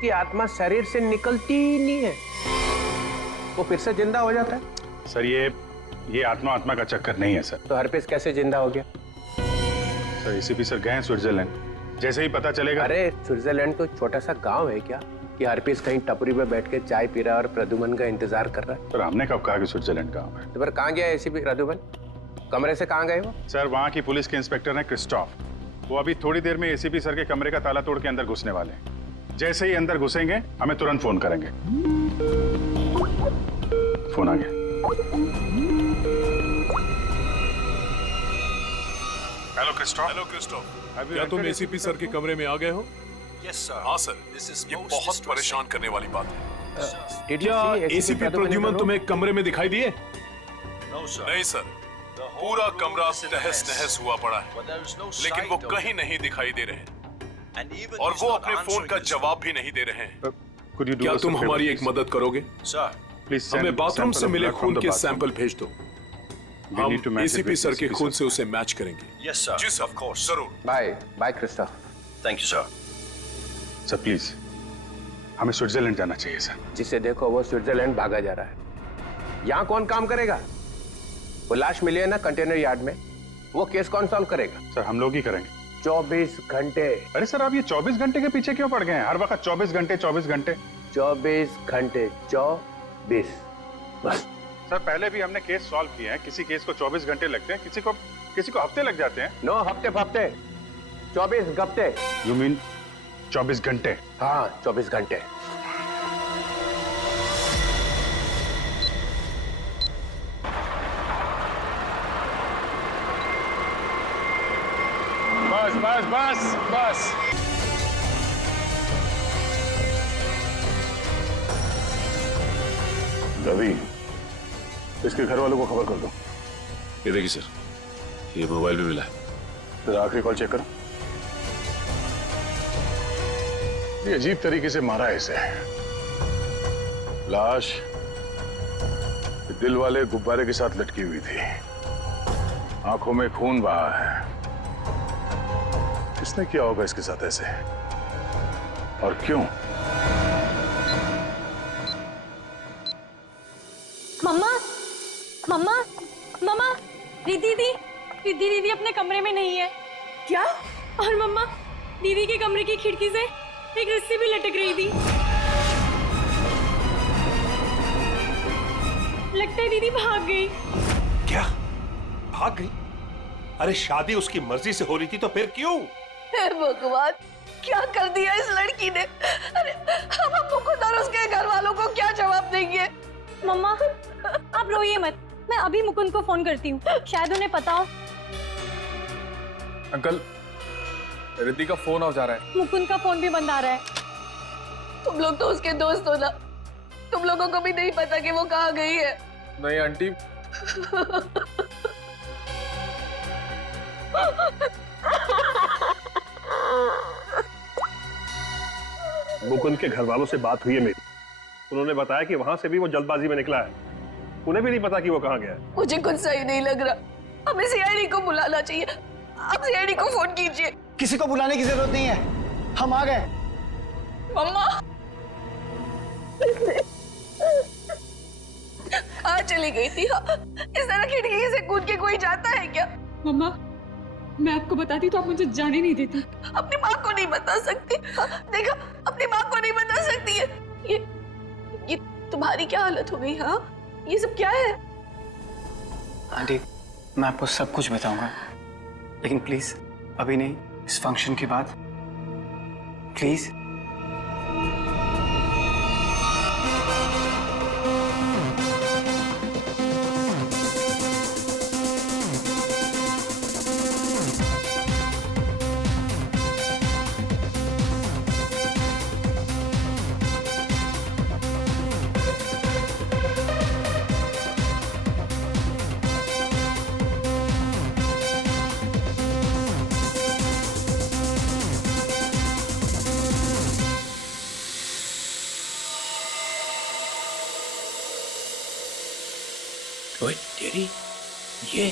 उसकी आत्मा शरीर से निकलती ही नहीं है, वो फिर से जिंदा हो जाता है। सर ये आत्मा का चक्कर नहीं है सर। तो हरपेश कैसे जिंदा हो गया? सर एसीपी सर गए हैं स्विट्जरलैंड, जैसे ही पता चलेगा। अरे स्विट्जरलैंड तो छोटा सा गांव है क्या कि हरपेश कहीं टपरी पे बैठ के चाय पी रहा है और प्रद्युमन का इंतजार कर रहा है? सर हमने कब कहा कि स्विट्जरलैंड गाँव है? तो फिर कहाँ गया एसीपी प्रद्युमन? कमरे से कहाँ गए वो? सर वहाँ की पुलिस के इंस्पेक्टर हैं क्रिस्टोफ, वो अभी थोड़ी देर में एसीपी सर के कमरे का ताला तोड़ के अंदर घुसने वाले हैं। जैसे ही अंदर घुसेंगे हमें तुरंत फोन करेंगे। फोन आ गया। Hello Christophe. क्या तुम एसीपी सर के कमरे में आ गए हो? Yes, sir. हाँ सर, This is ये most बहुत distressing. परेशान करने वाली बात है। Did you क्या see ACP एसीपी प्रद्युमन तुम्हें कमरे में दिखाई दिए? No, sir. नहीं सर, The whole पूरा room कमरा is in a तहस mess. नहस हुआ पड़ा है, But there is no लेकिन sight वो of कहीं him. नहीं दिखाई दे रहे हैं And even और he's वो not अपने फोन answering का his जवाब भी नहीं दे रहे हैं। Could you do क्या us तुम a favor, हमारी एक please? मदद करोगे? phone. Sir, Please send हमें बाथरूम sample से of मिले blood खून from the के bathroom. सैंपल भेज दो। We हम need to match it ACP with sir के ACP खून sir. से उसे मैच करेंगे। yes, sir. जी सर, Of course. जरूर। Bye Christoph. Thank you, sir. Sir please हमें स्विट्जरलैंड जाना चाहिए सर। जिसे देखो वो स्विट्जरलैंड भागा जा रहा है। यहाँ कौन काम करेगा? वो लाश मिली है ना कंटेनर यार्ड में, वो केस कौन सॉल्व करेगा? सर हम लोग ही करेंगे। 24 घंटे। अरे सर आप ये 24 घंटे के पीछे क्यों पड़ गए हैं? हर वक्त 24 घंटे 24 घंटे। 24 घंटे 24 बस। सर पहले भी हमने केस सॉल्व किए हैं, किसी केस को 24 घंटे लगते हैं, किसी को हफ्ते लग जाते हैं। नो हफ्ते 24 घंटे। यू मीन 24 घंटे? हाँ 24 घंटे। बस बस बस बस। रवि, इसके घर वालों को खबर कर दो। ये देखिए सर, ये मोबाइल भी मिला है। फिर आखिरी कॉल चेक करो। ये अजीब तरीके से मारा है इसे। लाश दिल वाले गुब्बारे के साथ लटकी हुई थी, आंखों में खून बहा है। किसने किया होगा इसके साथ ऐसे, और क्यों? मम्मा मम्मा मम्मा, रिद्धि दीदी अपने कमरे में नहीं है। क्या? और मम्मा, दीदी के कमरे की खिड़की से एक रस्सी भी लटक रही थी। लगता है दीदी भाग गई। क्या भाग गई? अरे शादी उसकी मर्जी से हो रही थी तो फिर क्यों? हे भगवान, क्या कर दिया इस लड़की ने? अरे हम मुकुंद और उसके घर वालों को क्या जवाब देंगे? मम्मा आप रोइए मत, मैं अभी मुकुंद को फोन करती हूँ, शायद उन्हें पता हो। अंकल, रिद्धि का फोन ऑफ जा रहा है। मुकुंद का फोन भी बंद आ रहा है। तुम लोग तो उसके दोस्त हो ना, तुम लोगों को भी नहीं पता कि वो कहाँ गई है? नहीं आंटी, मुकुंद के घर वालों से बात हुई है मेरी, उन्होंने बताया कि वहां से भी वो जल्दबाजी में निकला है। उन्हें भी नहीं पता कि वो कहाँ गया है। मुझे कुछ सही नहीं लग रहा, हमें सीआईडी को बुलाना चाहिए। आप सीआईडी को फोन कीजिए। किसी को बुलाने की जरूरत नहीं है, हम आ गए। मम्मा कहाँ चली गई थी? हाँ, इस तरह खिड़की से कूद के कोई जाता है क्या? मम्मा मैं आपको बताती तो आप मुझे जाने नहीं देती। अपनी माँ को नहीं बता सकती? हाँ, देखा, अपनी माँ को नहीं बता सकती है। ये तुम्हारी क्या हालत हो गई? हाँ, ये सब क्या है? आंटी, मैं आपको सब कुछ बताऊंगा, लेकिन प्लीज अभी नहीं, इस फंक्शन के बाद प्लीज। ओए तेरी ये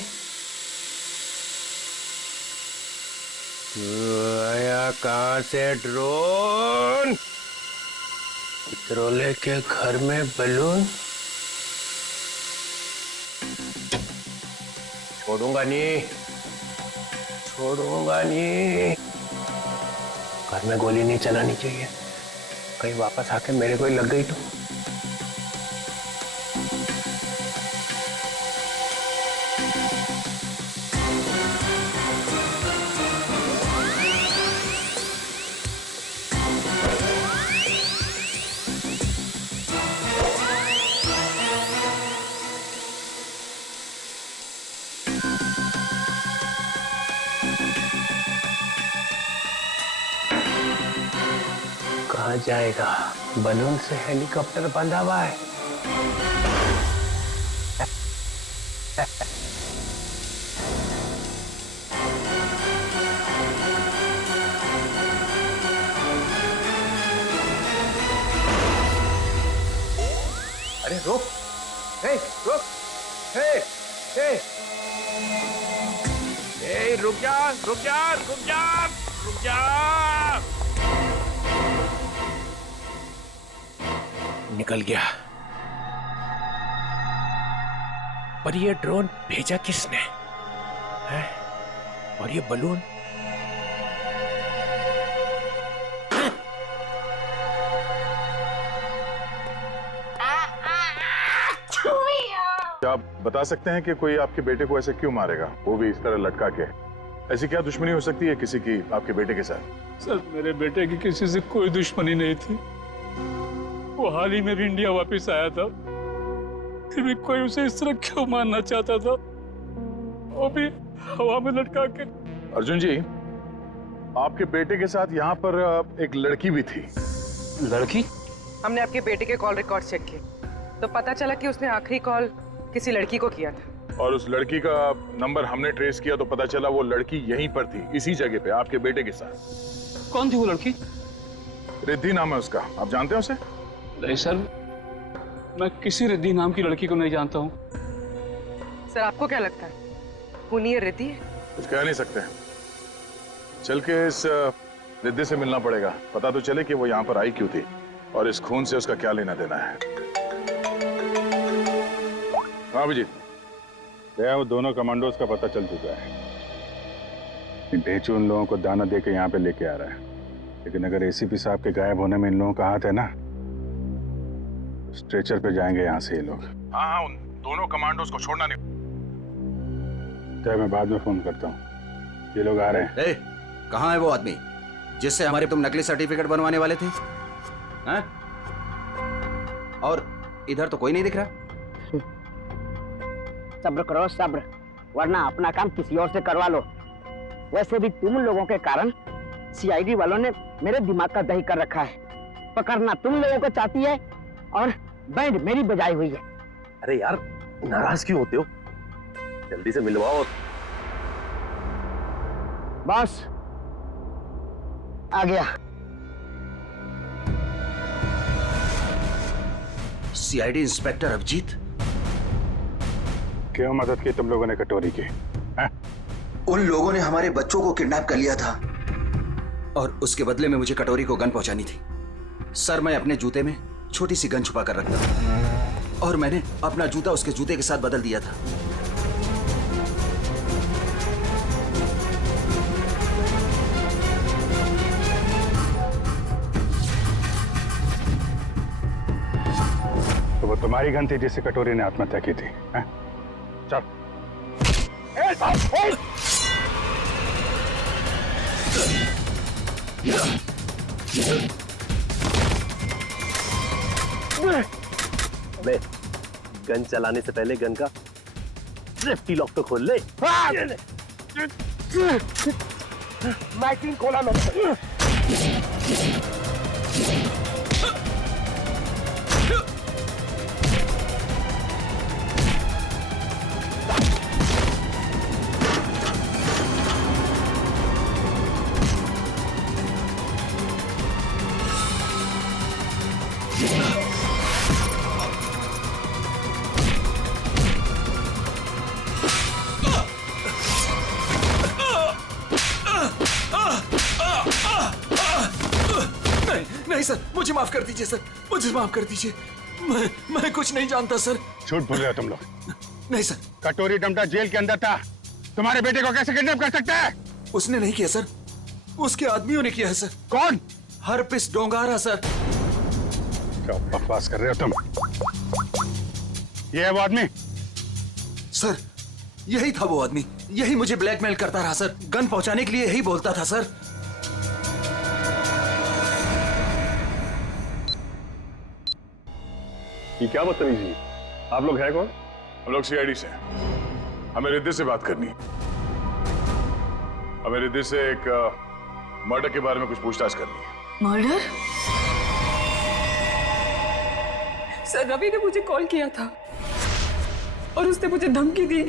आया कहाँ से ड्रोन? चित्रोले के घर में बलून छोड़ूंगा नहीं, छोड़ूंगा नहीं। घर में गोली नहीं चलानी चाहिए, कहीं वापस आके मेरे को ही लग गई तो। कहाँ जाएगा? बलून से हेलीकॉप्टर बंधा हुआ है। अरे रुक, हे रुक, हे हे हे रुक जा, रुक जा, रुक जा, रुक जा। निकल गया। पर ये ड्रोन भेजा किसने है? और ये बलून? क्या आप बता सकते हैं कि कोई आपके बेटे को ऐसे क्यों मारेगा, वो भी इस तरह लटका के? ऐसी क्या दुश्मनी हो सकती है किसी की आपके बेटे के साथ? सर, मेरे बेटे की किसी से कोई दुश्मनी नहीं थी। वो हाल ही में भी इंडिया वापस आया था, फिर भी कोई उसे इस तरह क्यों मारना चाहता था, वो भी हवा में लटका के। अर्जुन जी, आपके बेटे के साथ यहाँ पर एक लड़की भी थी। लड़की? हमने आपके बेटे के कॉल रिकॉर्ड चेक किए तो पता चला कि उसने आखिरी कॉल किसी लड़की को किया था। और उस लड़की का नंबर हमने ट्रेस किया तो पता चला वो लड़की यहीं पर थी, इसी जगह पे आपके बेटे के साथ। कौन थी वो लड़की? रिद्धि नाम है उसका, आप जानते हैं उसे? नहीं सर, मैं किसी रिद्धि नाम की लड़की को नहीं जानता हूँ। सर, आपको क्या लगता है खूनी ये रिद्धि है? कुछ कह नहीं सकते, चल के इस रिद्धि से मिलना पड़ेगा, पता तो चले कि वो यहाँ पर आई क्यों थी और इस खून से उसका क्या लेना देना है। हाँ अभिजीत, वो दोनों कमांडोज का पता चल चुका है। ढेचू उन लोगों को दाना दे के यहाँ पे लेके आ रहा है, लेकिन अगर एसीपी साहब के गायब होने में इन लोगों का हाथ है ना, स्ट्रेचर पे जाएंगे यहाँ से ये लोग। हाँ, उन दोनों कमांडोज को छोड़ना नहीं। तो मैं बाद में फोन करता हूँ, ये लोग आ रहे हैं। कहाँ है वो आदमी जिससे हमारे तुम नकली सर्टिफिकेट बनवाने वाले थे? हैं? और इधर तो कोई नहीं दिख रहा। सब्र करो सब्र, वरना अपना काम किसी और से करवा लो। वैसे भी तुम लोगों के कारण सीआईडी वालों ने मेरे दिमाग का दही कर रखा है। पकड़ना तुम लोगों को चाहती है और बैंड मेरी बजाई हुई है। अरे यार, नाराज क्यों होते हो? जल्दी से मिलवाओ। बॉस आ गया। सीआईडी इंस्पेक्टर अभिजीत, क्यों मदद की तुम लोगों ने कटोरी की? उन लोगों ने हमारे बच्चों को किडनैप कर लिया था और उसके बदले में मुझे कटोरी को गन पहुंचानी थी। सर, मैं अपने जूते में छोटी सी गन छुपा कर रखता था और मैंने अपना जूता उसके जूते के साथ बदल दिया था। तो वो तुम्हारी गन थी जिससे कटोरी ने आत्महत्या की थी? चल। गन चलाने से पहले गन का सेफ्टी लॉक तो खोल ले। मैगजीन खोला मैंने। सर, मुझे माफ कर दीजिए सर, मुझे माफ कर दीजिए। मैं कुछ नहीं जानता सर। झूठ बोल रहे हो तुम लोग। नहीं सर। कटोरी डमटा जेल के अंदर था, तुम्हारे बेटे को कैसे किडनैप कर सकता है? उसने नहीं किया सर, उसके आदमियों ने किया है सर। कौन? Herpes डोंगारा sir. क्या बकवास कर रहे हो तुम? ये है वो आदमी? सर यही था वो आदमी, यही मुझे ब्लैकमेल करता रहा सर, गन पहुंचाने के लिए यही बोलता था सर। ये क्या बदतमीजी? आप लोग हैं कौन? हम लोग सीआईडी से हैं। हमें रिद्धि से बात करनी है। हमें रिद्धि से एक मर्डर के बारे में कुछ पूछताछ करनी है। मर्डर? सर रवि ने मुझे कॉल किया था और उसने मुझे धमकी दी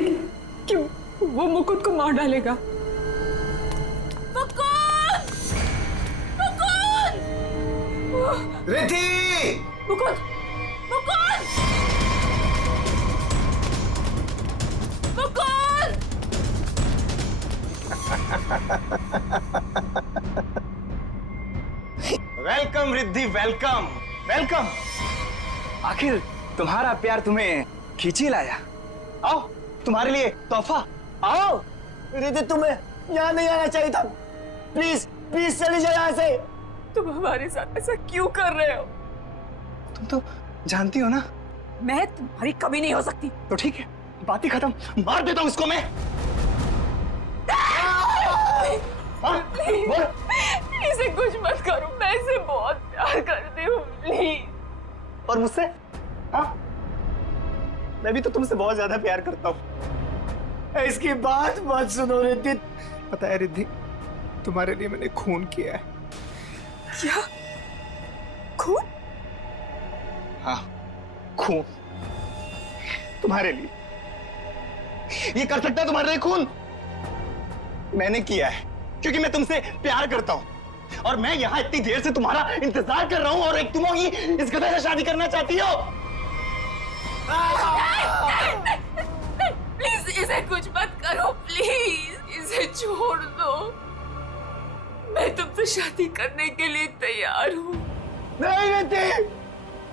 कि वो मुकुंद को मार डालेगा। Riddhi! Mukund! Mukund! Mukund! Welcome Riddhi, welcome welcome. आखिर तुम्हारा प्यार तुम्हें खींची लाया। आओ, तुम्हारे लिए तोहफा। आओ रिद्धि, तुम्हें यहाँ नहीं आना चाहिए था। प्लीज प्लीज चली जाओ यहाँ से। तुम हमारे साथ ऐसा क्यों कर रहे हो? तुम तो जानती हो ना मैं तुम्हारी कभी नहीं हो सकती। तो ठीक है, बात ही खत्म, मार देता हूँ इसको मैं। इसे कुछ मत करो, मैं इसे बहुत प्यार करती हूँ, प्लीज। और मुझसे? हाँ, मैं भी तो तुमसे बहुत ज्यादा प्यार करता हूँ। इसकी बात मत सुनो रिद्धि। पता है रिद्धि, तुम्हारे लिए मैंने खून किया है। क्या? खून? हाँ, खून तुम्हारे लिए। ये कर सकता है तुम्हारे लिए खून? मैंने किया है क्योंकि मैं तुमसे प्यार करता हूं और मैं यहां इतनी देर से तुम्हारा इंतजार कर रहा हूं और एक तुम ही इस गधे से शादी करना चाहती हो। प्लीज इसे कुछ मत करो, प्लीज इसे छोड़ दो। मैं तुमसे शादी करने के लिए तैयार हूँ। नहीं रिद्धि,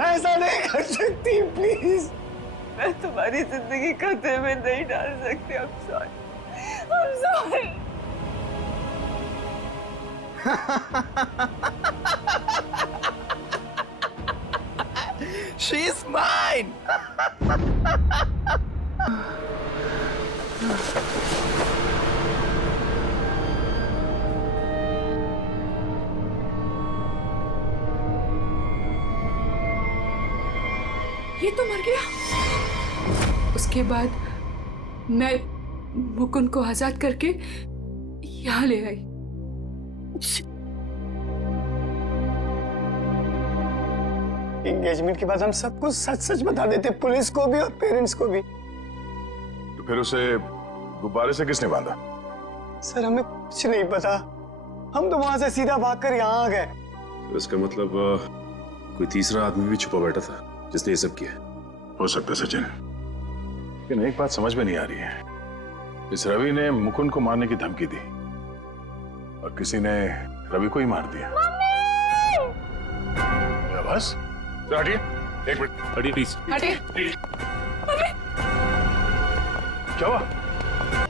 ऐसा नहीं कर सकती, प्लीज। मैं तुम्हारी जिंदगी खतरे में नहीं डाल सकती। I'm sorry. I'm sorry. She's mine. ये तो मर गया। उसके बाद मैं मुकुंद को आजाद करके यहाँ ले आई। एंगेजमेंट के बाद हम सब कुछ सच सच बता देते, पुलिस को भी और पेरेंट्स को भी। तो फिर उसे गुब्बारे से किसने बांधा? सर हमें कुछ नहीं पता, हम तो वहां से सीधा भागकर यहाँ आ गए। तो इसका मतलब कोई तीसरा आदमी भी छुपा बैठा था जिसने ये सब किया। हो सकता है सचिन, लेकिन एक बात समझ में नहीं आ रही है। इस रवि ने मुकुंद को मारने की धमकी दी और किसी ने रवि को ही मार दिया। क्या बस? हटिए, एक मिनट हटिए प्लीज। हटिए। क्या हुआ?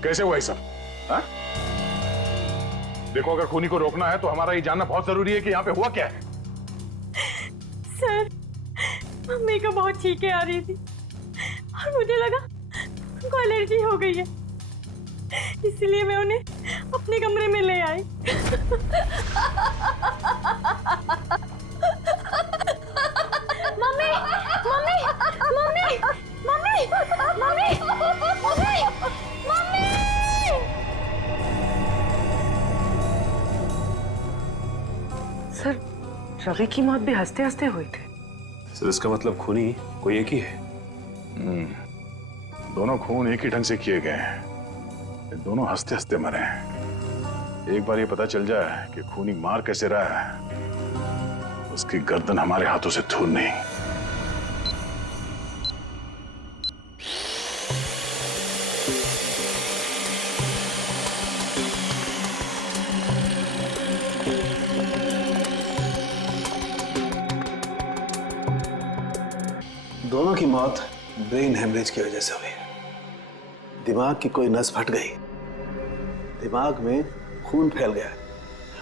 कैसे हुआ ये सब? हाँ? देखो, अगर खूनी को रोकना है तो हमारा ये जानना बहुत जरूरी है कि यहाँ पे हुआ क्या है। सर, मम्मी को बहुत छींकें आ रही थी और मुझे लगा उनको एलर्जी हो गई है, इसलिए मैं उन्हें अपने कमरे में ले आई। Mummy, mummy, mummy, mummy, mummy, mummy, mummy. Sir Ravi की मौत भी हंसते हंसते हुई थी। सर इसका मतलब खूनी कोई एक ही है। दोनों खून एक ही ढंग से किए गए हैं, दोनों हंसते हंसते मरे हैं। एक बार ये पता चल जाए कि खूनी मार कैसे रहा है, उसकी गर्दन हमारे हाथों से दूर नहीं। की मौत ब्रेन हेमरेज की वजह से हुई है। दिमाग की कोई नस फट गई, दिमाग में खून फैल गया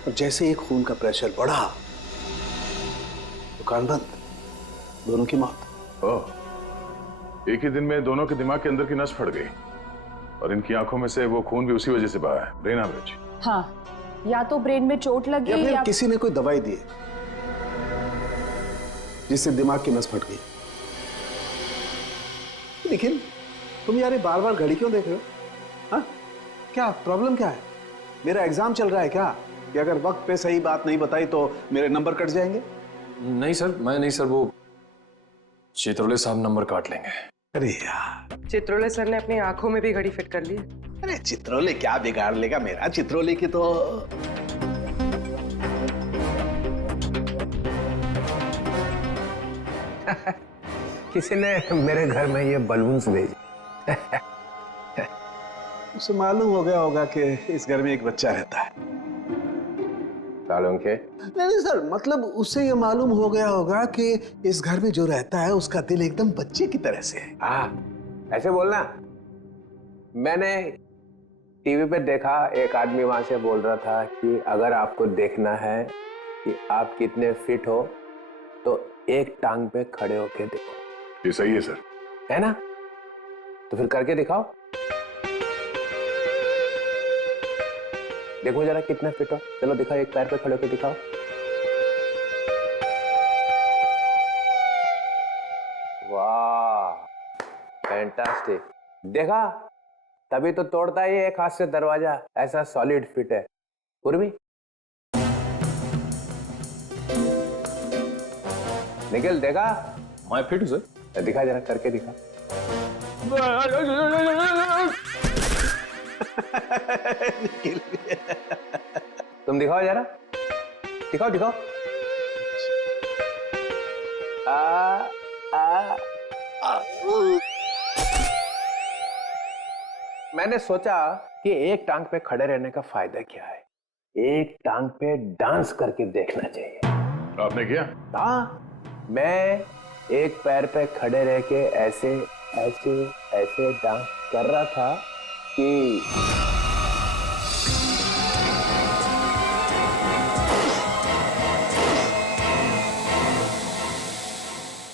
और जैसे ही खून का प्रेशर बढ़ा दुकान बंद, दोनों की मौत। ओह, एक ही दिन में दोनों के दिमाग के अंदर की नस फट गई और इनकी आंखों में से वो खून भी उसी वजह से बहा है, ब्रेन हेमरेज। हाँ, या तो ब्रेन में चोट लगी या फिर किसी ने कोई दवाई दी जिससे दिमाग की नस फट गई। लेकिन तुम यार बार बार घड़ी क्यों देख रहे हो? हाँ, क्या प्रॉब्लम क्या है? मेरा एग्जाम चल रहा है क्या कि अगर वक्त पे सही बात नहीं बताई तो मेरे नंबर कट जाएंगे? नहीं सर, मैं नहीं सर, वो चित्रोले साहब नंबर काट लेंगे। अरे यार, चित्रोले सर ने अपनी आंखों में भी घड़ी फिट कर ली। अरे चित्रोले क्या बिगाड़ लेगा मेरा? चित्रोले की तो किसी ने मेरे घर में ये बलून्स भेजे। उसे मालूम हो गया होगा कि इस घर में एक बच्चा रहता है। सालों के? नहीं सर, मतलब उसे ये मालूम हो गया होगा कि इस घर में जो रहता है उसका दिल एकदम बच्चे की तरह से है। हाँ, ऐसे बोलना। मैंने टीवी पे देखा, एक आदमी वहां से बोल रहा था कि अगर आपको देखना है कि आप कितने फिट हो तो एक टांग पे खड़े होके देखो। ये सही है सर, है ना? तो फिर करके दिखाओ, देखो जरा कितने फिट हो। चलो दिखाओ, एक पैर पे खड़े होके दिखाओ। वाह, फैंटास्टिक। देखा, तभी तो तोड़ता ही एक हाथ से दरवाजा, ऐसा सॉलिड फिट है। पूर्वी निकल, देखा? मैं फिट हूँ सर। दिखा जरा, करके दिखा। तुम दिखाओ जरा, दिखाओ दिखाओ। मैंने सोचा कि एक टांग पे खड़े रहने का फायदा क्या है, एक टांग पे डांस करके देखना चाहिए। आपने किया? हाँ, मैं एक पैर पे खड़े रह के ऐसे ऐसे ऐसे डांस कर रहा था कि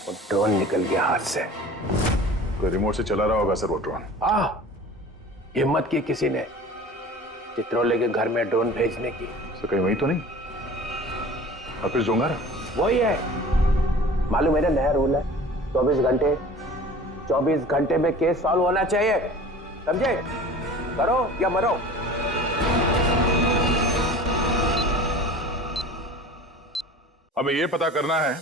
वो ड्रोन निकल गया हाथ से। कोई रिमोट से चला रहा होगा सर वो ड्रोन। हाँ, हिम्मत की किसी ने चित्रोले के घर में ड्रोन भेजने की। सर कहीं वही तो नहीं? ऑफिस डोंगारा? वही है। मालूम मेरा नया रूल है, 24 घंटे में केस सॉल्व होना चाहिए, समझे? करो या मरो। हमें यह पता करना है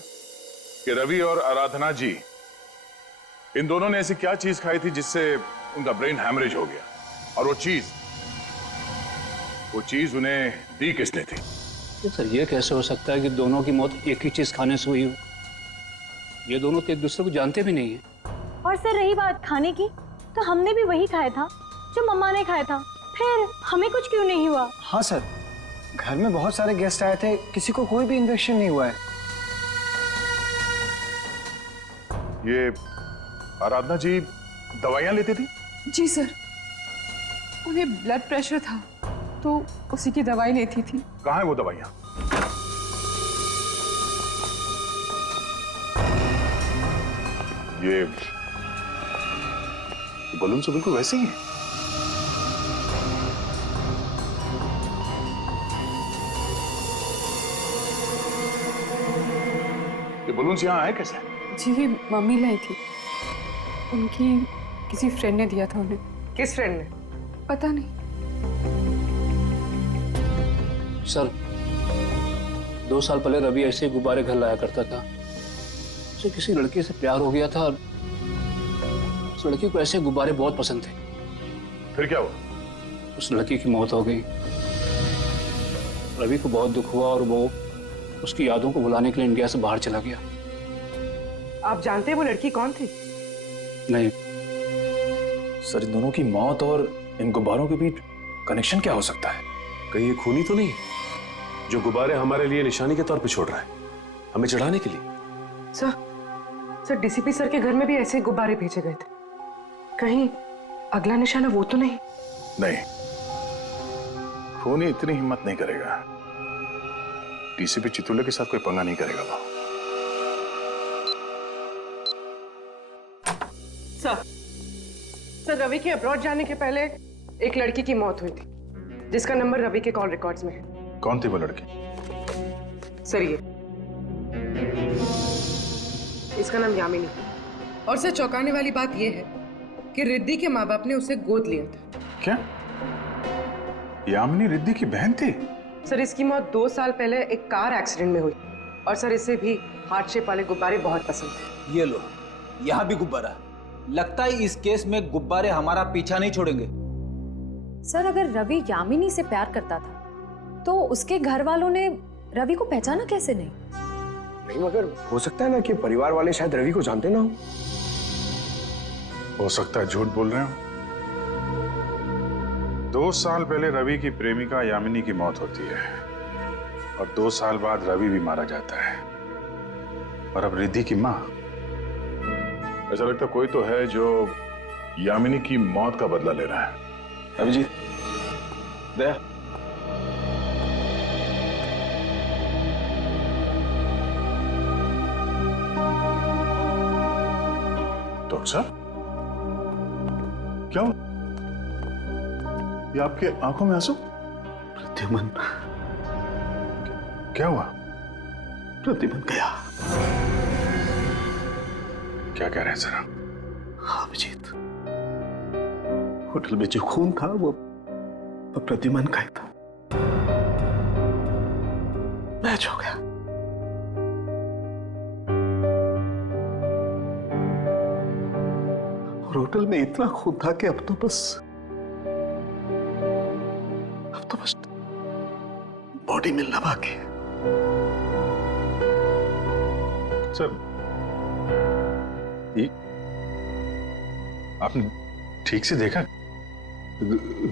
कि रवि और आराधना जी, इन दोनों ने ऐसी क्या चीज खाई थी जिससे उनका ब्रेन हैमरेज हो गया, और वो चीज उन्हें दी किसने थी? सर ये कैसे हो सकता है कि दोनों की मौत एक ही चीज खाने से हुई हो? ये दोनों तो एक दूसरे को जानते भी नहीं है। और सर रही बात खाने की, तो हमने भी वही खाया था जो मम्मा ने खाया था, फिर हमें कुछ क्यों नहीं हुआ? हाँ सर, घर में बहुत सारे गेस्ट आए थे, किसी को कोई भी इन्फेक्शन नहीं हुआ है। ये आराधना जी दवाइयां लेती थी? जी सर, उन्हें ब्लड प्रेशर था तो उसी की दवाई लेती थी। कहाँ है वो दवाइयां? ये बलून तो बिल्कुल वैसे ही है। ये बलून्स यहाँ आए कैसे? जी ये मम्मी लाई थी, उनकी किसी फ्रेंड ने दिया था उन्हें। किस फ्रेंड ने? पता नहीं सर। 2 साल पहले रवि ऐसे ही गुब्बारे घर लाया करता था। उसे किसी लड़की से प्यार हो गया था और उस लड़की को ऐसे गुब्बारे बहुत पसंद थे। फिर क्या हुआ? उस लड़की की मौत हो गई। रवि को बहुत दुख हुआ और वो उसकी यादों को भुलाने के लिए इंडिया से बाहर चला गया। आप जानते हैं वो लड़की कौन थी? नहीं सर, इन दोनों की मौत और इन गुब्बारों के बीच कनेक्शन क्या हो सकता है? कहीं ये खूनी तो नहीं जो गुब्बारे हमारे लिए निशानी के तौर पे छोड़ रहा है, हमें चढ़ाने के लिए? सर डीसीपी सर के घर में भी ऐसे ही गुब्बारे भेजे गए थे। कहीं अगला निशाना वो तो नहीं? नहीं, खूनी इतनी हिम्मत नहीं करेगा। डीसीपी चितुले के साथ कोई पंगा नहीं करेगा वो। सर रवि के अब्रॉड जाने के पहले एक लड़की की मौत हुई थी जिसका नंबर रवि के कॉल रिकॉर्ड्स में है। कौन थी वो लड़की? सर ये इसका नाम यामिनी। और सर चौंकाने वाली बात यह है कि रिद्धि के माँ बाप ने उसे गोद लिया था। क्या यामिनी रिद्धि की बहन थी? सर इसकी मौत 2 साल पहले एक कार एक्सीडेंट में हुई और सर इसे भी हार्ट शेप वाले गुब्बारे बहुत पसंद थे। ये लो, यहाँ भी गुब्बारा। लगता है इस केस में गुब्बारे हमारा पीछा नहीं छोड़ेंगे। सर अगर रवि यामिनी से प्यार करता था तो उसके घर वालों ने रवि को पहचाना कैसे नहीं? नहीं मगर हो सकता है ना कि परिवार वाले शायद रवि को जानते ना हो सकता है झूठ बोल रहे हो। 2 साल पहले रवि की प्रेमिका यामिनी की मौत होती है और 2 साल बाद रवि भी मारा जाता है और अब रिद्धि की माँ। ऐसा लगता कोई तो है जो यामिनी की मौत का बदला ले रहा है। अभिजीत, दया, डॉक्टर साहब क्या हुआ? ये आपके आंखों में आंसू? प्रद्युमन, क्या हुआ? प्रद्युमन गया। क्या कह रहे हैं सर? हाँ अभिजीत, होटल में जो खून था वो प्रद्युमन का ही था। मैच हो गया। और होटल में इतना खून था कि अब तो बस बॉडी मिलना बाकी है। सर आपने ठीक से देखा?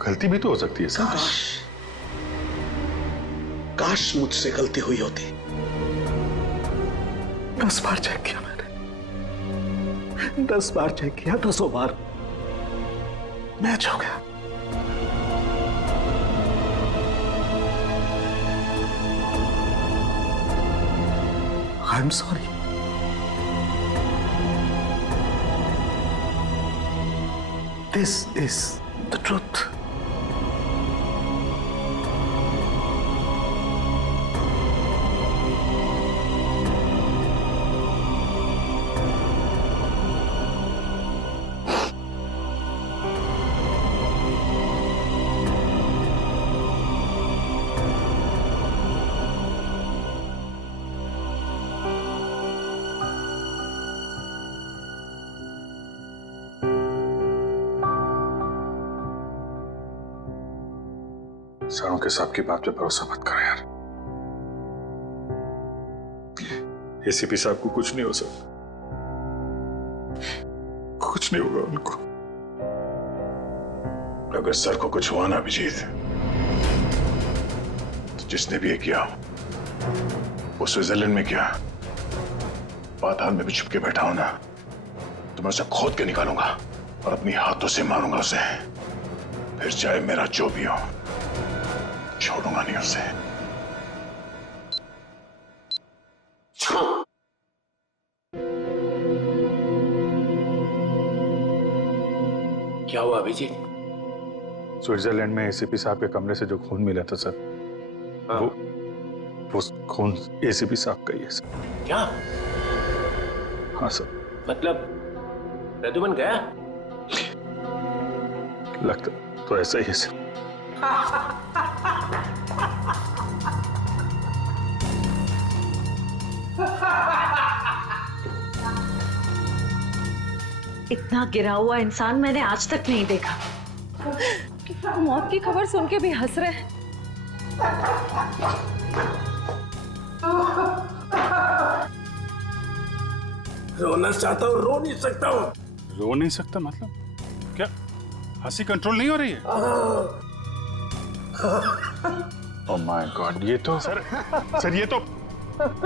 गलती भी तो हो सकती है सर। काश मुझसे गलती हुई होती। 10 बार चेक किया मैंने, 10 बार चेक किया, 10 बार। मैच हो गया। I am sorry. This is the truth. सरों के साहब की बात पे भरोसा मत करो यार। एसीपी साहब को कुछ नहीं हो सकता, कुछ नहीं होगा उनको। अगर सर को कुछ हुआ ना अभिजीत, तो जिसने भी ये किया वो स्विट्जरलैंड में किया, पाताल में भी छुप के बैठा हो ना, तो मैं उसे खोद के निकालूंगा और अपनी हाथों से मारूंगा उसे। फिर चाहे मेरा जो भी हो, छोड़ूंगा नहीं उसे। क्या हुआ अभिजीत? स्विट्जरलैंड में एसीपी साहब के कमरे से जो खून मिला था सर, वो खून एसीपी साहब का ही है सर। क्या? हाँ सर। मतलब प्रद्युमन गया? लगता तो ऐसा ही है सर। इतना गिरा हुआ इंसान मैंने आज तक नहीं देखा। मौत की खबर सुन के भी हंस रहे हैं। रोना चाहता हूँ, रो नहीं सकता हूँ। रो नहीं सकता मतलब क्या? हंसी कंट्रोल नहीं हो रही है? ओह माय गॉड, ये तो सर ये तो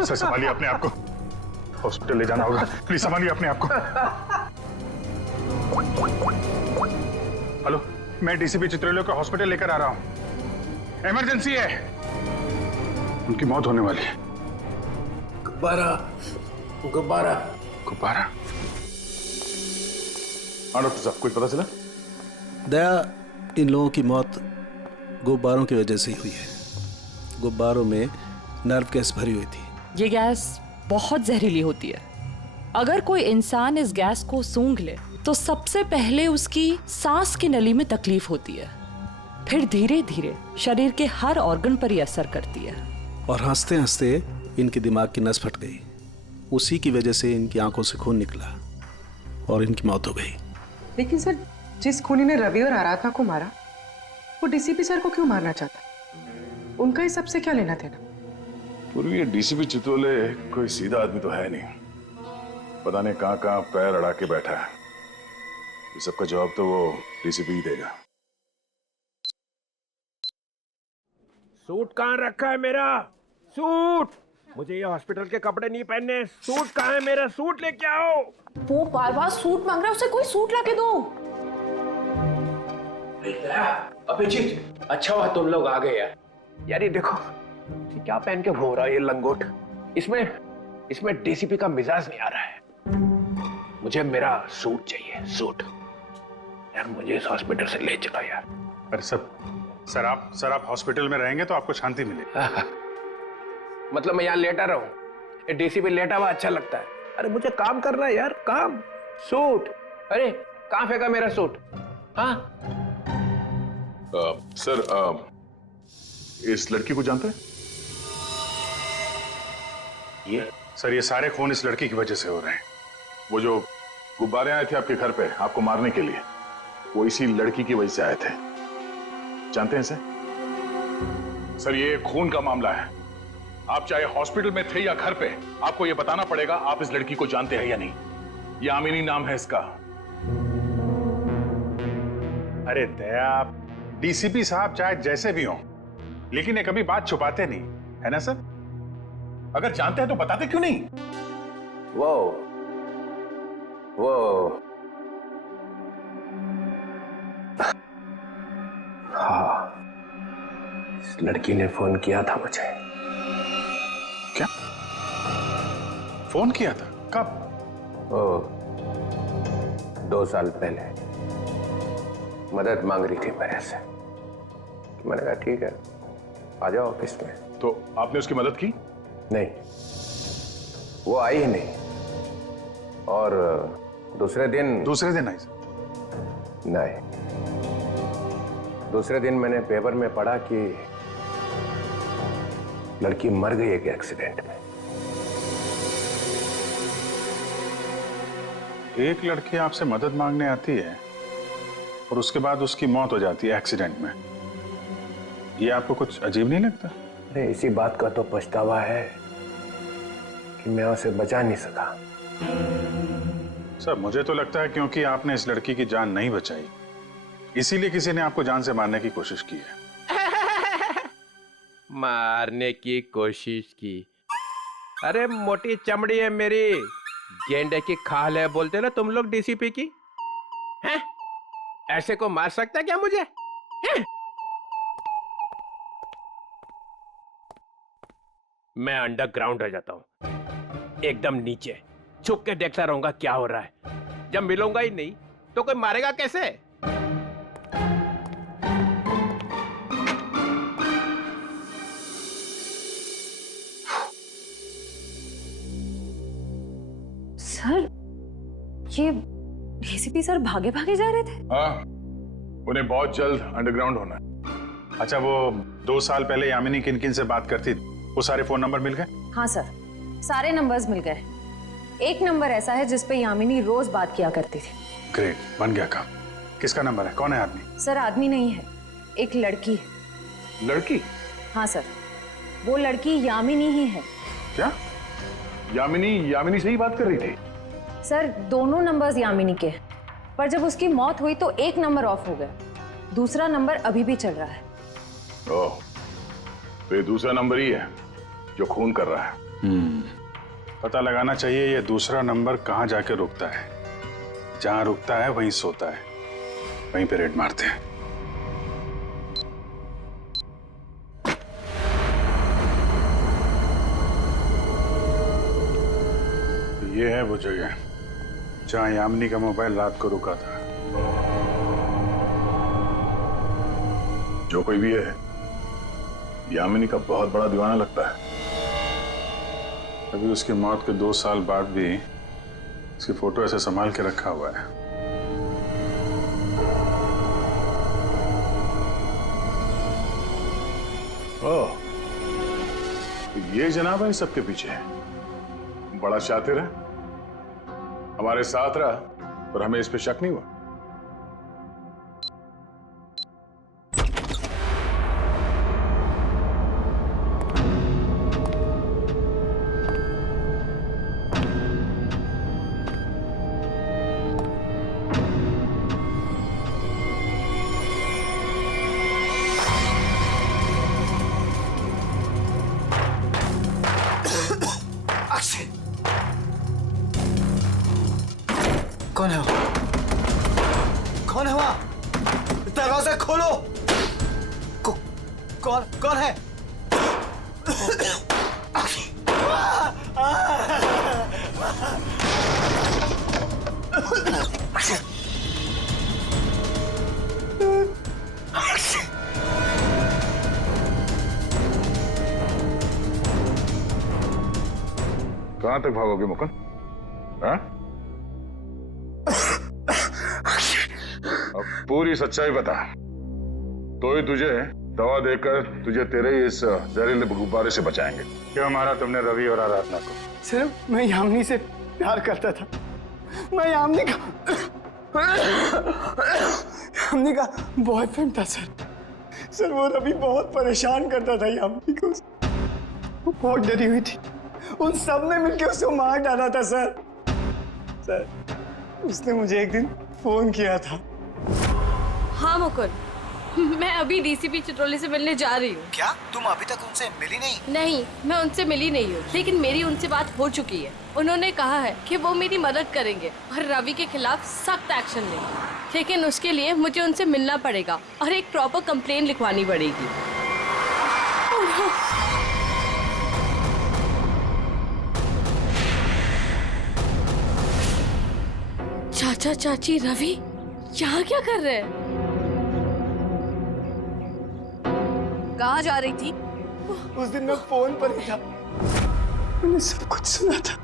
सर संभालिए अपने आप को। हॉस्पिटल ले जाना होगा। प्लीज संभालिए अपने आप को। हेलो, मैं डीसीपी चित्रलोक को हॉस्पिटल लेकर आ रहा हूँ। इमरजेंसी है, उनकी मौत होने वाली है। गुब्बारा गुब्बारा गुब्बारा। हाँ डॉक्टर साहब, कुछ पता चला? दया, इन लोगों की मौत गुब्बारों की वजह से ही हुई है। गुब्बारों में नर्व गैस भरी हुई थी। ये गैस बहुत जहरीली होती है। अगर कोई इंसान इस गैस को सूंघ ले तो सबसे पहले उसकी सांस की नली में तकलीफ होती है, फिर धीरे धीरे शरीर के हर ऑर्गन पर ये असर करती है। और हंसते हंसते इनके दिमाग की नस फट गई। उसी की वजह से इनकी आंखों से खून निकला और इनकी मौत हो गई। लेकिन सर, जिस खूनी ने रवि और आराधना को मारा, वो डीसीपी सर को क्यों मारना चाहता? उनका इस सबसे क्या लेना देना? पूर्वी ये डीसीपी चित्रोले कोई सीधा आदमी तो है नहीं, पता नहीं कहां कहां पैर अड़ा के बैठा है। इस सबका जवाब तो वो डीसीपी ही देगा। सूट कहाँ रखा है मेरा? सूट! मुझे ये हॉस्पिटल के कपड़े नहीं पहनने। सूट कहाँ है मेरा? सूट लेके आओ। वो बार बार सूट मांग रहा है, उसे कोई सूट लाके दो। अभिजीत, अच्छा हुआ तुम लोग आ गए यार। यार ये देखो, ये क्या पहन के घूम रहा है ये लंगोट। इसमें डीसीपी का मिजाज नहीं आ रहा है। मुझे मेरा सूट चाहिए, सूट। यार मुझे इस हॉस्पिटल से ले चलो यार। अरे सर आप हॉस्पिटल में रहेंगे तो आपको शांति मिलेगी। मतलब मैं यहाँ लेटा रहूं? डीसीपी लेटा हुआ अच्छा लगता है? अरे मुझे काम करना है यार, काम। सूट, अरे कहाँ फेंका मेरा सूट? हाँ सर, इस लड़की को जानते हैं? ये सारे खून इस लड़की की वजह से हो रहे हैं। वो जो गुब्बारे आए थे आपके घर पे आपको मारने के लिए, वो इसी लड़की की वजह से आए थे। जानते हैं सर, ये खून का मामला है। आप चाहे हॉस्पिटल में थे या घर पे, आपको ये बताना पड़ेगा आप इस लड़की को जानते हैं या नहीं। यामिनी नाम है इसका। अरे दया, डीसीपी साहब चाहे जैसे भी हों, लेकिन ये कभी बात छुपाते नहीं, है ना सर? अगर जानते हैं तो बताते क्यों नहीं? वो हाँ, इस लड़की ने फोन किया था मुझे। क्या फोन किया था? कब? 2 साल पहले मदद मांग रही थी मेरे से। मैंने कहा ठीक है, आ जाओ ऑफिस में। तो आपने उसकी मदद की? नहीं, वो आई ही नहीं। और दूसरे दिन आई? नहीं, दूसरे दिन मैंने पेपर में पढ़ा कि लड़की मर गई एक एक्सीडेंट में। एक लड़की आपसे मदद मांगने आती है और उसके बाद उसकी मौत हो जाती है एक्सीडेंट में। ये आपको कुछ अजीब नहीं लगता? अरे इसी बात का तो पछतावा है कि मैं उसे बचा नहीं सका। सर, मुझे तो लगता है क्योंकि आपने इस लड़की की जान नहीं बचाई, इसीलिए किसी ने आपको जान से मारने की कोशिश की है। मारने की कोशिश की? अरे मोटी चमड़ी है मेरी, गेंडे की खाल है बोलते ना तुम लोग डीसीपी की। हैं? ऐसे को मार सकता है क्या मुझे? हैं? मैं अंडरग्राउंड रह जाता हूं, एकदम नीचे छुप के देखता रहूंगा क्या हो रहा है। जब मिलूंगा ही नहीं तो कोई मारेगा कैसे? सर, ये डीसीपी सर भागे भागे जा रहे थे। हाँ, उन्हें बहुत जल्द अंडरग्राउंड होना है। अच्छा, वो 2 साल पहले यामिनी किन किन से बात करती थी, वो सारे फोन नंबर मिल गए? हाँ सर, सारे नंबर्स मिल गए। एक नंबर ऐसा है जिस पे यामिनी रोज बात किया करती थी। ग्रेट, बन गया काम। किसका नंबर है? कौन है आदमी? सर, आदमी नहीं है, एक लड़की है। लड़की? हाँ सर, वो लड़की यामिनी ही है। क्या? यामिनी से ही बात कर रही थी? सर, दोनों नंबर्स यामिनी के हैं, पर जब उसकी मौत हुई तो एक नंबर ऑफ हो गया, दूसरा नंबर अभी भी चल रहा है। ओह, तो ये दूसरा नंबर ही है जो खून कर रहा है। पता लगाना चाहिए ये दूसरा नंबर कहाँ जाके रुकता है। जहां रुकता है वहीं सोता है, वहीं पे रेड मारते हैं। ये है वो जगह जहां यामिनी का मोबाइल रात को रुका था। जो कोई भी है, यामिनी का बहुत बड़ा दीवाना लगता है। अभी उसकी मौत के 2 साल बाद भी उसकी फोटो ऐसे संभाल के रखा हुआ है। ओह, तो ये जनाब है सबके पीछे। बड़ा शातिर है, हमारे साथ रहा और हमें इस पे शक नहीं हुआ। कौन है वो? कौन है वहां? दरवाजा खोलो। कौन कौन है? कहां तक भागोगे मुकुंद? हाँ? अब पूरी सच्चाई बता, तो ही तुझे दवा देकर तुझे तेरे इस जहरीले गुब्बारे से बचाएंगे। क्यों मारा तुमने रवि और आराधना को? सर, मैं यामिनी से प्यार करता था। मैं यामिनी का बॉयफ्रेंड था सर। सर, वो रवि बहुत परेशान करता था यामिनी को। वो बहुत डरी हुई थी। उन सब ने मिलकर उसे मार डाला था सर। सर, उसने मुझे एक दिन फोन किया था। हाँ मुकुंद, मैं अभी डीसीपी चित्रोली से मिलने जा रही हूँ। क्या तुम अभी तक उनसे मिली नहीं? नहीं, मैं उनसे मिली नहीं हूँ, लेकिन मेरी उनसे बात हो चुकी है। उन्होंने कहा है कि वो मेरी मदद करेंगे और रवि के खिलाफ सख्त एक्शन लेंगे, लेकिन उसके लिए मुझे उनसे मिलना पड़ेगा और एक प्रॉपर कंप्लेन लिखवानी पड़ेगी। चाचा चाची रवि यहाँ क्या कर रहे हैं? कहाँ जा रही थी? उस दिन मैं फोन पर ही था, मैंने सब कुछ सुना था।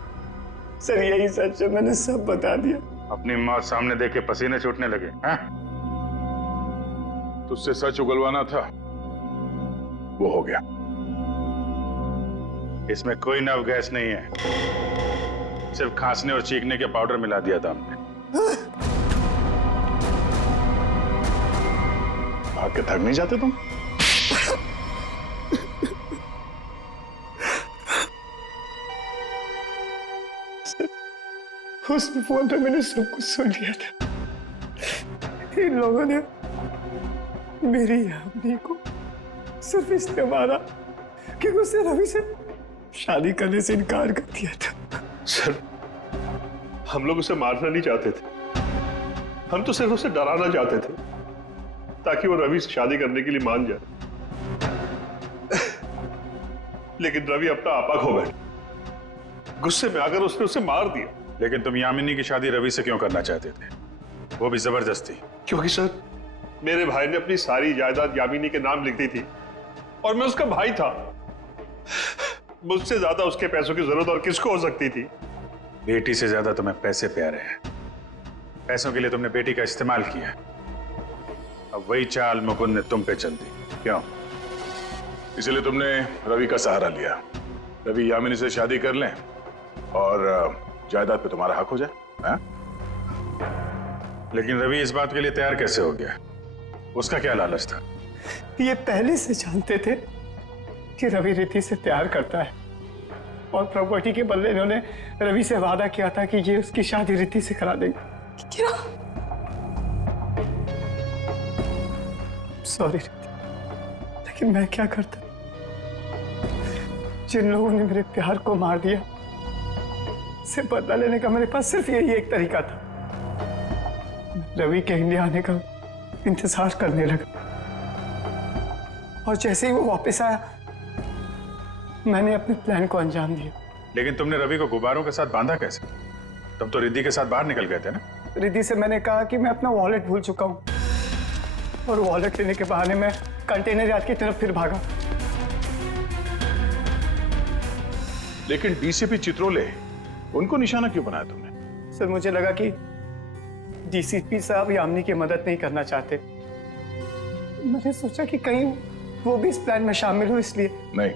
सर, यही सच है, मैंने सब बता दिया। अपनी मौत सामने देख के पसीने छूटने लगे हैं? तुझसे सच उगलवाना था, वो हो गया। इसमें कोई नव गैस नहीं है, सिर्फ खांसने और चीखने के पाउडर मिला दिया था हमने। भाग के थक नहीं जाते तुम? उस फोन पे मैंने सब कुछ सुन लिया था। इन लोगों ने मेरी यामिनी को सिर्फ इसलिए मारा कि उसने रवि से शादी करने से इनकार कर दिया था। सर, हम लोग उसे मारना नहीं चाहते थे, हम तो सिर्फ उसे डराना चाहते थे ताकि वो रवि से शादी करने के लिए मान जाए। लेकिन रवि अपना आपा खो बैठा। गुस्से में आकर उसने उसे मार दिया। लेकिन तुम यामिनी की शादी रवि से क्यों करना चाहते थे, वो भी जबरदस्ती? क्योंकि सर, मेरे भाई ने अपनी सारी जायदाद यामिनी के नाम लिख दी थी और मैं उसका भाई था। मुझसे ज्यादा उसके पैसों की जरूरत और किसको हो सकती थी? बेटी से ज्यादा तुम्हें पैसे प्यारे हैं। पैसों के लिए तुमने बेटी का इस्तेमाल किया। अब वही चाल मुकुंद ने तुम पे चल दी। क्यों? इसलिए तुमने रवि का सहारा लिया। रवि यामिनी से शादी कर लें और जायदाद पे तुम्हारा हक हो जाए। हाँ? लेकिन रवि इस बात के लिए तैयार कैसे हो गया? उसका क्या लालच था? ये पहले से जानते थे कि रवि रिति से प्यार करता है और प्रॉपर्टी के बदले इन्होंने रवि से वादा किया था कि ये उसकी शादी रिति से करा देंगे। क्या? सॉरी रिति, लेकिन मैं क्या करता? जिन लोगों ने मेरे प्यार को मार दिया, से बदला लेने का मेरे पास सिर्फ यही एक तरीका था। रवि के इंडिया आने का इंतजार करने लगा और जैसे ही वो वापस आया मैंने अपने प्लान को अंजाम दिया। लेकिन तुमने रवि को गुब्बारों के साथ बांधा कैसे? तुम तो रिद्धि के साथ बाहर निकल गए थे ना? रिद्धि से मैंने कहा कि मैं अपना वॉलेट भूल चुका हूँ और वॉलेट लेने के बहाने मैं कंटेनर यार्ड की तरफ फिर भागा। लेकिन डीसीपी चित्रोले, उनको निशाना क्यों बनाया तुमने? सर मुझे लगा कि डीसीपी साहब यामिनी की मदद नहीं करना चाहते। मैंने सोचा कि कहीं वो भी इस प्लान में शामिल हो, इसलिए। नहीं,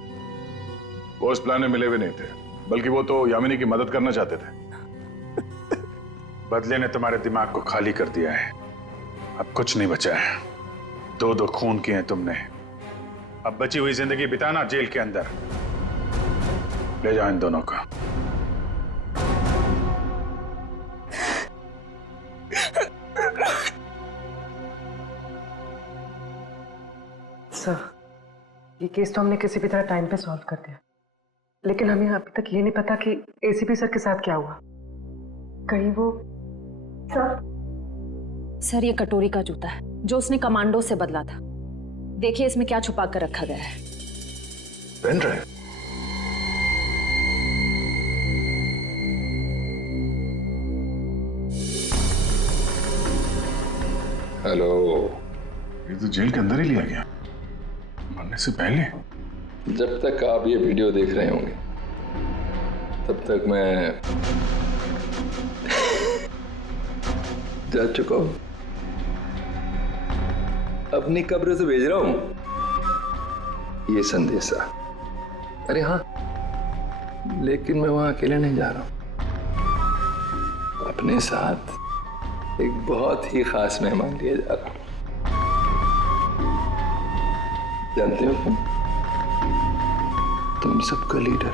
वो इस प्लान में मिले हुए नहीं थे, बल्कि वो तो यामिनी की मदद करना चाहते थे। बदले ने तुम्हारे दिमाग को खाली कर दिया है। अब कुछ नहीं बचा है। 2 खून किए हैं तुमने। अब बची हुई जिंदगी बिताना जेल के अंदर। ले जाओ इन दोनों को। सर, ये केस तो हमने किसी भी तरह टाइम पे सॉल्व कर दिया, लेकिन हमें अभी तक ये नहीं पता कि एसीपी सर के साथ क्या हुआ। कहीं वो सर ये कटोरी का जूता है जो उसने कमांडो से बदला था। देखिए इसमें क्या छुपा कर रखा गया है। Pen drive. हेलो। ये तो जेल के अंदर ही लिया गया, मरने से पहले। जब तक आप ये वीडियो देख रहे होंगे तब तक मैं जा चुका हूं। अपनी कब्र से भेज रहा हूं ये संदेशा। अरे हाँ, लेकिन मैं वहां अकेले नहीं जा रहा हूं, अपने साथ एक बहुत ही खास मेहमान लिए जा रहा हूं। जानते हो तुम सबका लीडर